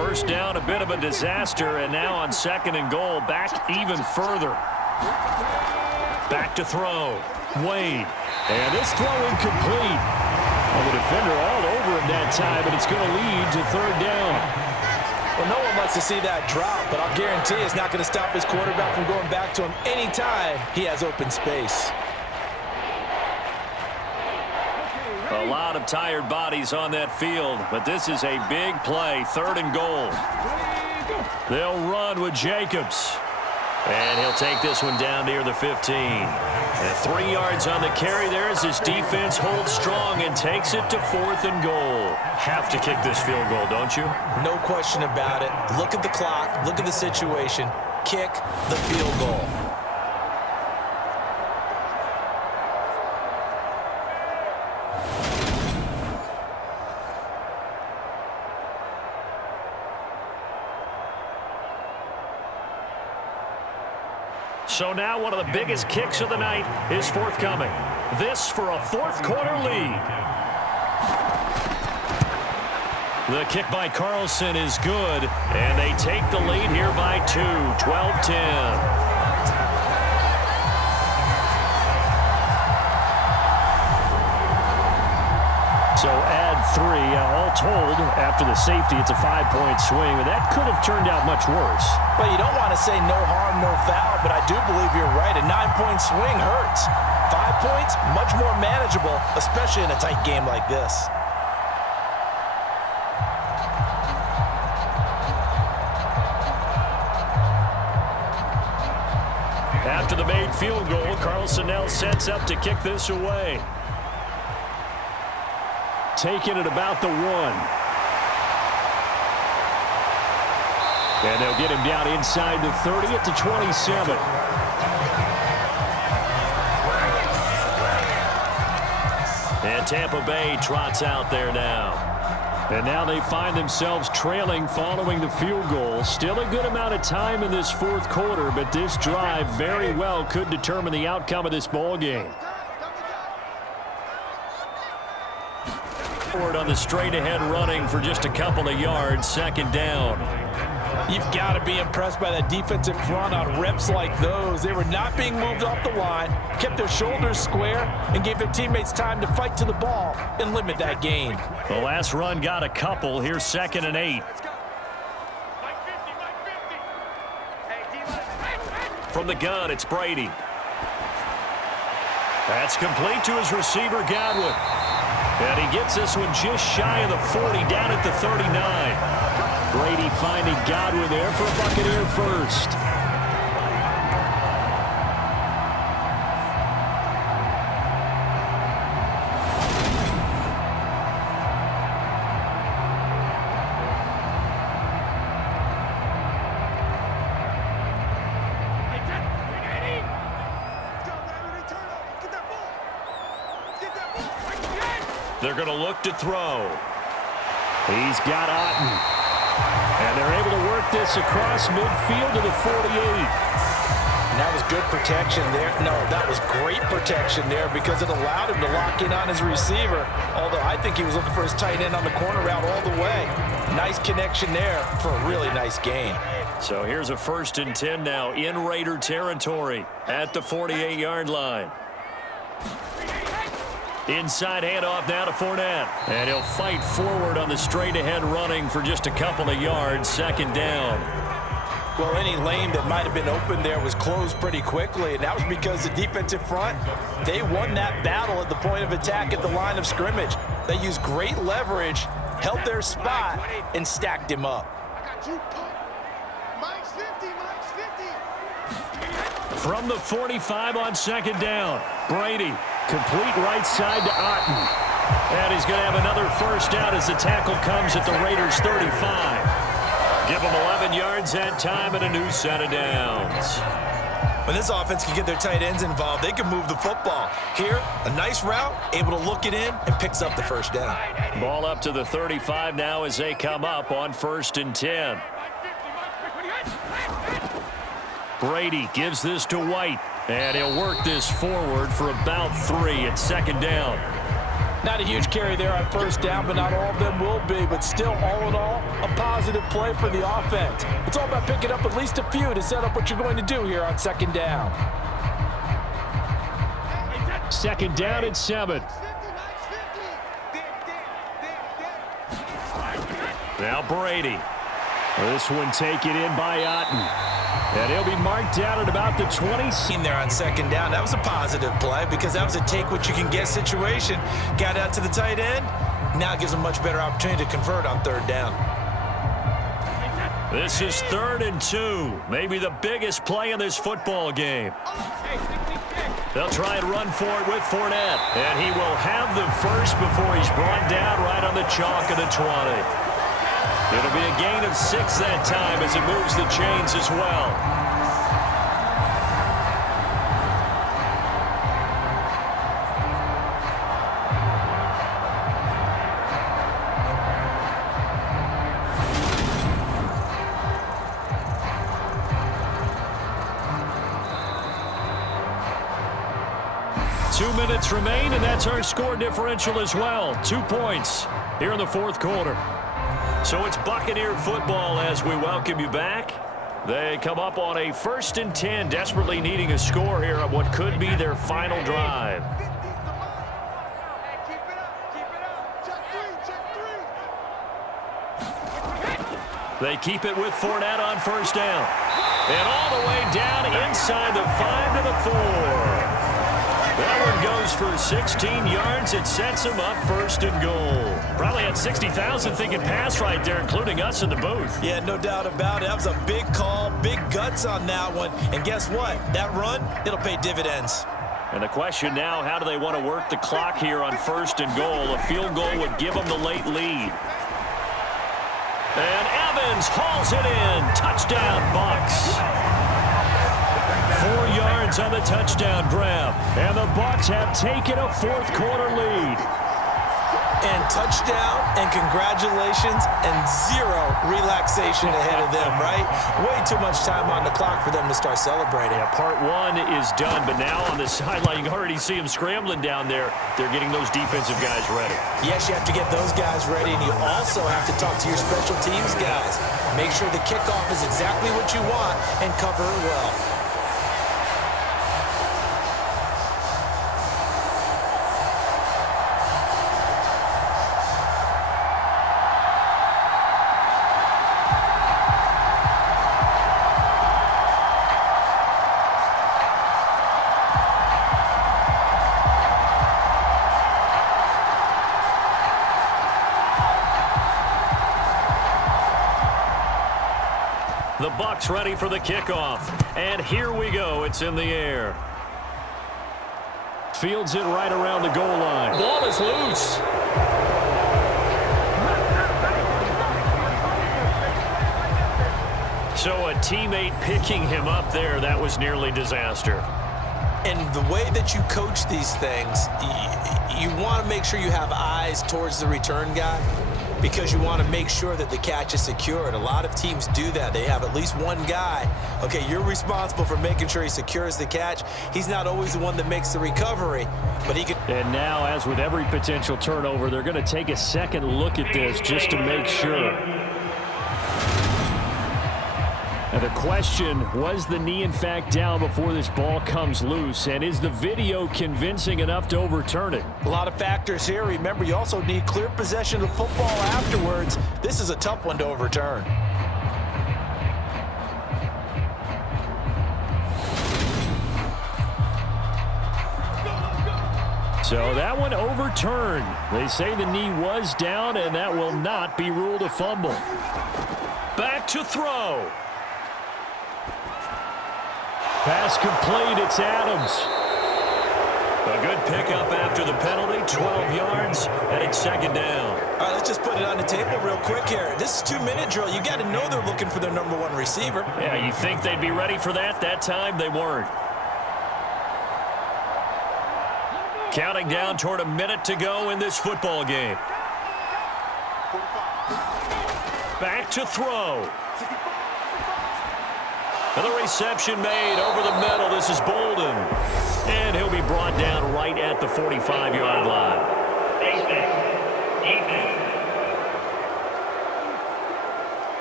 first down, a bit of a disaster, and now on 2nd and goal, back even further. Back to throw. Wade. And this throw incomplete. Well, the defender all over him that time, and it's going to lead to 3rd down. Well, no one likes to see that drop, but I'll guarantee it's not going to stop his quarterback from going back to him anytime he has open space. A lot of tired bodies on that field, but this is a big play, 3rd and goal. They'll run with Jacobs. And he'll take this one down near the 15. And 3 yards on the carry there as his defense holds strong and takes it to 4th and goal. Have to kick this field goal, don't you? No question about it. Look at the clock. Look at the situation. Kick the field goal. So now one of the biggest kicks of the night is forthcoming. This for a 4th quarter lead. The kick by Carlson is good, and they take the lead here by 2, 12-10. So add 3, all told, after the safety, it's a 5-point swing, and that could have turned out much worse. Well, you don't want to say no harm, no foul, but I do believe you're right. A 9-point swing hurts. 5 points, much more manageable, especially in a tight game like this. After the made field goal, Carlson now sets up to kick this away. Taking it about the 1. And they'll get him down inside the 30 at the 27. And Tampa Bay trots out there now. And now they find themselves trailing following the field goal. Still a good amount of time in this 4th quarter, but this drive very well could determine the outcome of this ball game. On the straight-ahead running for just a couple of yards, 2nd down. You've got to be impressed by that defensive front on reps like those. They were not being moved off the line, kept their shoulders square, and gave their teammates time to fight to the ball and limit that gain. The last run got a couple. Here's 2nd and 8. From the gun, it's Brady. That's complete to his receiver, Godwin. And he gets this one just shy of the 40, down at the 39. Brady finding Godwin there for a Buccaneer first. They're going to look to throw. He's got Otten. And they're able to work this across midfield to the 48. And that was good protection there. No, that was great protection there because it allowed him to lock in on his receiver. Although I think he was looking for his tight end on the corner route all the way. Nice connection there for a really nice gain. So here's a 1st and 10 now in Raider territory at the 48-yard line. Inside handoff now to Fournette. And he'll fight forward on the straight-ahead running for just a couple of yards, 2nd down. Well, any lane that might have been open there was closed pretty quickly, and that was because the defensive front, they won that battle at the point of attack at the line of scrimmage. They used great leverage, held their spot, and stacked him up. From the 45 on 2nd down, Brady. Complete right side to Otten. And he's going to have another first down as the tackle comes at the Raiders' 35. Give them 11 yards that time and a new set of downs. When this offense can get their tight ends involved, they can move the football. Here, a nice route, able to look it in, and picks up the first down. Ball up to the 35 now as they come up on 1st and 10. Brady gives this to White. And he'll work this forward for about 3 at 2nd down. Not a huge carry there on 1st down, but not all of them will be. But still, all in all, a positive. positive play for the offense. It's all about picking up at least a few to set up what you're going to do here on second down. Second down and 7. Now Brady. This one taken in by Otten. And he'll be marked down at about the 20. In there on second down, that was a positive play because that was a take-what-you-can-get situation. Got out to the tight end. Now it gives them much better opportunity to convert on third down. This is 3rd and 2. Maybe the biggest play in this football game. They'll try and run for it with Fournette. And he will have the first before he's brought down right on the chalk of the 20. It'll be a gain of 6 that time as it moves the chains as well. Two minutes remain, and that's our score differential as well. 2 points here in the fourth quarter. So it's Buccaneer football as we welcome you back. They come up on a 1st and 10, desperately needing a score here on what could be their final drive. They keep it with Fournette on first down. And all the way down inside the 5 to the 4. That one goes for 16 yards. It sets him up 1st and goal. Probably had 60,000 thinking pass right there, including us in the booth. Yeah, no doubt about it. That was a big call, big guts on that one. And guess what? That run, it'll pay dividends. And the question now, how do they want to work the clock here on 1st and goal? A field goal would give them the late lead. And Evans hauls it in. Touchdown, Bucs. 4 yards on the touchdown grab. And the Bucs have taken a fourth quarter lead. And touchdown and congratulations and 0 relaxation ahead of them, right? Way too much time on the clock for them to start celebrating. Yeah, part 1 is done, but now on the sideline, you can already see them scrambling down there. They're getting those defensive guys ready. Yes, you have to get those guys ready, and you also have to talk to your special teams guys. Make sure the kickoff is exactly what you want and cover it well. The Bucs ready for the kickoff. And here we go. It's in the air. Fields it right around the goal line. Ball is loose. So a teammate picking him up there, that was nearly disaster. And the way that you coach these things, you want to make sure you have eyes towards the return guy because you want to make sure that the catch is secured. A lot of teams do that. They have at least one guy. Okay, you're responsible for making sure he secures the catch. He's not always the one that makes the recovery, but he can. And now, as with every potential turnover, they're going to take a second look at this just to make sure. And the question, was the knee in fact down before this ball comes loose? And is the video convincing enough to overturn it? A lot of factors here. Remember, you also need clear possession of football afterwards. This is a tough one to overturn. So that one overturned. They say the knee was down, and that will not be ruled a fumble. Back to throw. Pass complete, it's Adams. A good pickup after the penalty, 12 yards, and it's second down. All right, let's just put it on the table real quick here. This is 2-minute drill. You got to know they're looking for their number one receiver. Yeah, you think they'd be ready for that? That time, they weren't. Counting down toward a minute to go in this football game. Back to throw. And the reception made over the middle. This is Bolden. And he'll be brought down right at the 45-yard line.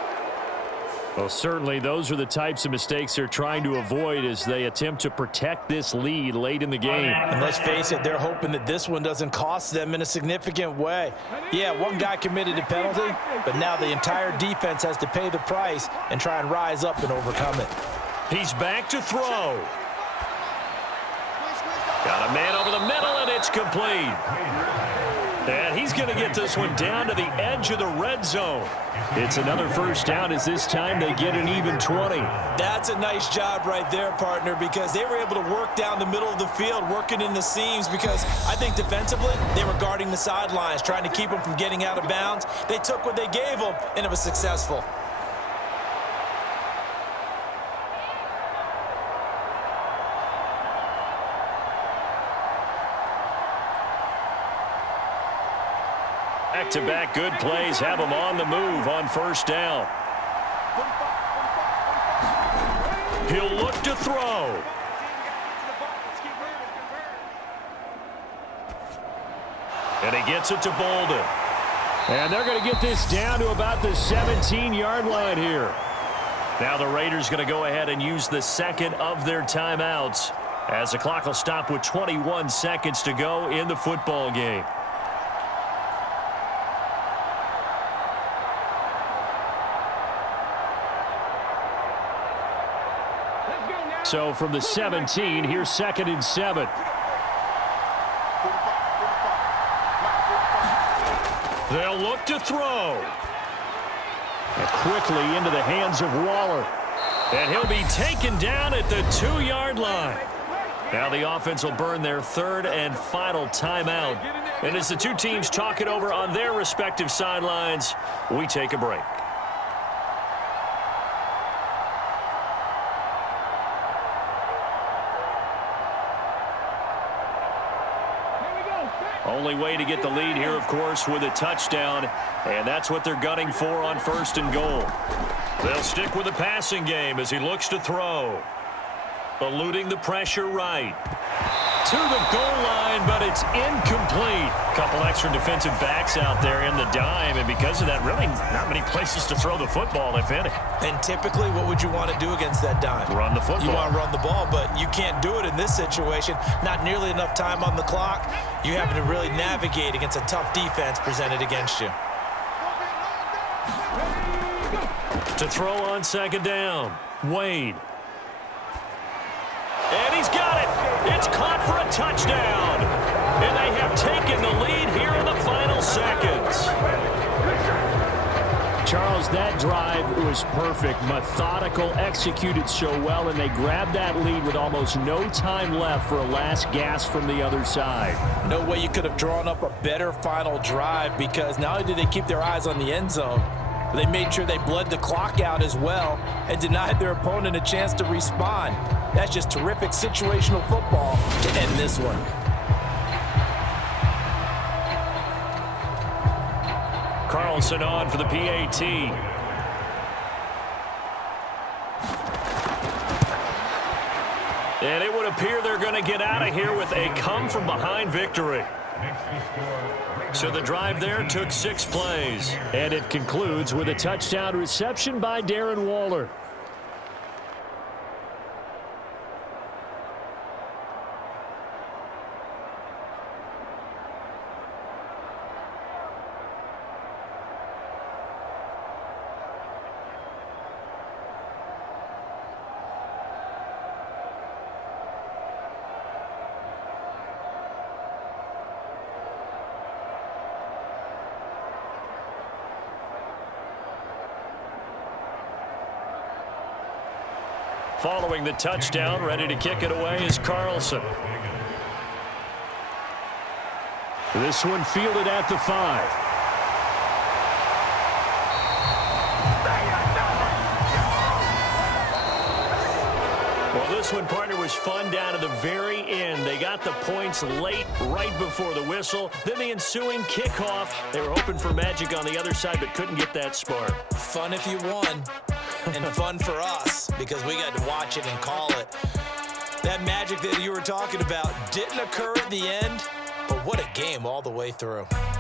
Well, certainly those are the types of mistakes they're trying to avoid as they attempt to protect this lead late in the game. And let's face it, they're hoping that this one doesn't cost them in a significant way. Yeah, one guy committed a penalty, but now the entire defense has to pay the price and try and rise up and overcome it. He's back to throw. Got a man over the middle, and it's complete. And he's going to get this one down to the edge of the red zone. It's another first down as this time they get an even 20. That's a nice job right there, partner, because they were able to work down the middle of the field, working in the seams, because I think defensively they were guarding the sidelines, trying to keep them from getting out of bounds. They took what they gave them, and it was successful. Back-to-back good plays have them on the move on first down. He'll look to throw. And he gets it to Bolden. And they're going to get this down to about the 17-yard line here. Now the Raiders going to go ahead and use the second of their timeouts as the clock will stop with 21 seconds to go in the football game. So from the 17, here's 2nd and 7. They'll look to throw. And quickly into the hands of Waller. And he'll be taken down at the 2-yard line. Now the offense will burn their third and final timeout. And as the two teams talk it over on their respective sidelines, we take a break. Only way to get the lead here, of course, with a touchdown, and that's what they're gunning for on 1st and goal. They'll stick with the passing game as he looks to throw. Eluding the pressure right. To the goal line, but it's incomplete. Couple extra defensive backs out there in the dime, and because of that, really not many places to throw the football, if any. And typically, what would you want to do against that dime? Run the football. You want to run the ball, but you can't do it in this situation. Not nearly enough time on the clock. You have to really navigate against a tough defense presented against you. To throw on 2nd down, Wade. And he's got it. It's caught for a touchdown. And they have taken the lead here in the final seconds. Charles, that drive was perfect. Methodical, executed so well, and they grabbed that lead with almost no time left for a last gasp from the other side. No way you could have drawn up a better final drive, because not only did they keep their eyes on the end zone, but they made sure they bled the clock out as well and denied their opponent a chance to respond. That's just terrific situational football to end this one. Carlson on for the PAT. And it would appear they're going to get out of here with a come-from-behind victory. So the drive there took 6 plays. And it concludes with a touchdown reception by Darren Waller. Following the touchdown, ready to kick it away is Carlson. This one fielded at the 5. Well, this one, partner, was fun down to the very end. They got the points late, right before the whistle. Then the ensuing kickoff. They were hoping for magic on the other side, but couldn't get that spark. Fun if you won, and fun for us, because we got to watch it and call it. That magic that you were talking about didn't occur at the end, but what a game all the way through.